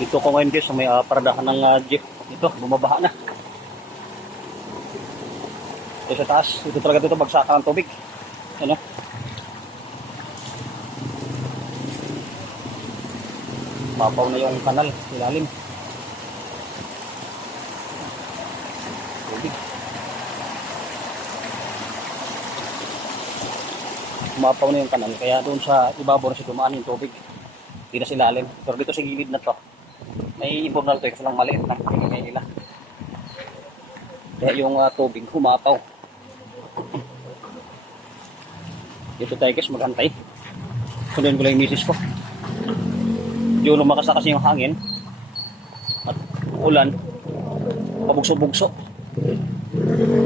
Dito ko ngayon guys, may paradahan ng jeep. Ito, bumabaha na. Ito sa taas. Ito talaga dito bagsakan ng tubig. Ano? Mapaw na yung kanal, ilalim. Tubig. Mapaw na yung kanal, kaya doon sa ibabaw na si dumaan yung tubig. Hindi na silalim. Pero dito sa gilid na to, may ibon na ito, kasi lang maliit lang pinigay nila. Kaya yung tubig humapaw. Dito tayo guys, maghantay. Sundan ko lang yung misis ko. Yung lumakas na kasi yung hangin at ulan, pabugso-bugso.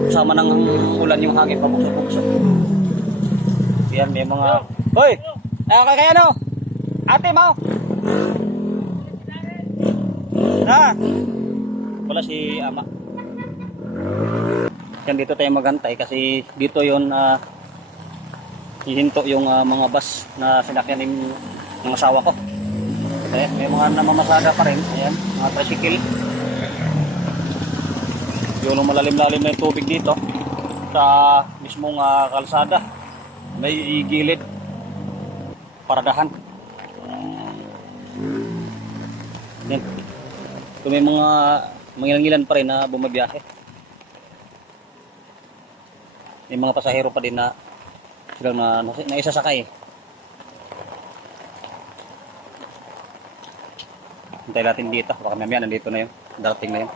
Kasama ng ulan yung hangin, pabugso-bugso. Yan, may mga... Hoy! Kaya ano? Ate mo! Ha? Wala si ama. Yan, dito tayo maghantay kasi dito yun hihinto yung mga bus na sinakyan ng asawa ko. Ayan, may mga namamasada pa rin. Ayan, mga tricycle. Yung malalim-lalim na yung tubig dito sa mismong kalsada. May gilid paradahan. Yan. So may mga mangilan-ngilan pa rin na bumabiyahe. May mga pasahero pa din na silang na isasakay. Hintay natin dito. Baka mamaya nandito na yun. Darating na yun.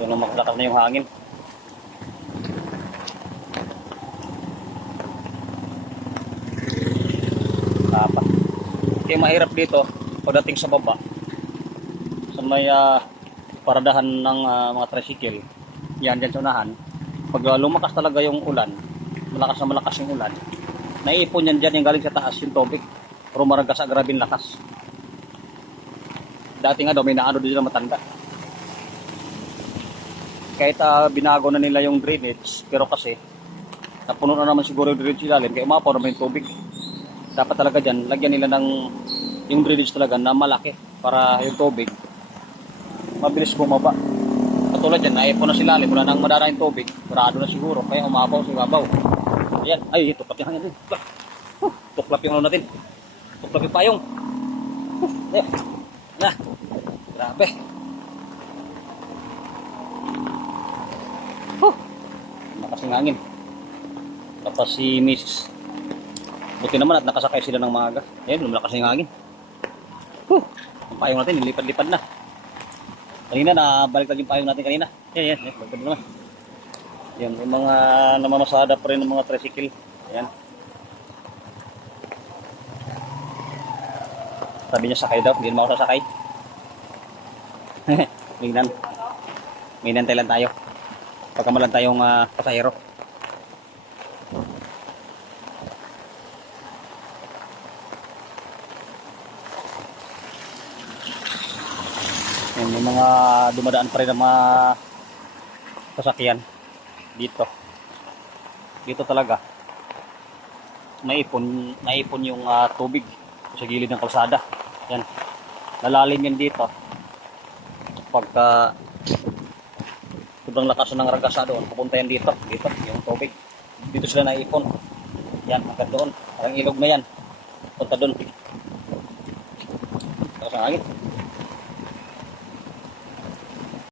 Yung makalakas na yung hangin. Tapa. Kaya mahirap dito pagdating sa baba. Sa may paradahan ng mga tricycle. Yan dyan sa unahan. Pag lumakas talaga yung ulan, malakas na malakas yung ulan, naiipon yan dyan yung galing sa taas yung tubig. Pero maragas sa grabing lakas. Dati nga daw may naano din na matanda. Kahit binago na nila yung drainage, pero kasi napuno na naman siguro yung drainage ilalim, kaya umapaw naman yung tubig. Dapat talaga dyan, lagyan nila ng yung drainage talaga na malaki para yung tubig mabilis bumaba. Katulad dyan, naipon na sila, wala nang madara yung tubig, parado na siguro, kaya umapaw sa ibabaw. Ayan, ay, tuklap yung hangin. Tuklap yung ano natin. Tuklap yung payong. Ayan, na, grabe. Malakas yung hangin. Tapos si Mrs. Buti naman at nakasakay sila ng maaga. Ayan, lumalakas yung hangin. Ang payong natin, nilipad-lipad na. Kanina, nabaliktad yung payong natin kanina. Yan, baliktad naman. Yan, yung mga namamasada pa rin ng mga tricycle. Ayan. Sabi niya sakay daw, hindi naman ako sasakay. Mingnan. Mingnan tayo lang tayo. Pagkamalan tayong pasahero. Yan, yung mga dumadaan pa rin ng mga sasakyan dito. Dito talaga naipon yung tubig sa gilid ng kalsada. Yan. Lalalim yan dito. Pagka sobrang lakas ng ragasa doon, pupunta yan dito. Dito, yung tubig. Dito sila naipon. Yan, hanggang doon. Parang ilog na yan. Punta doon. Tapos ang hangin.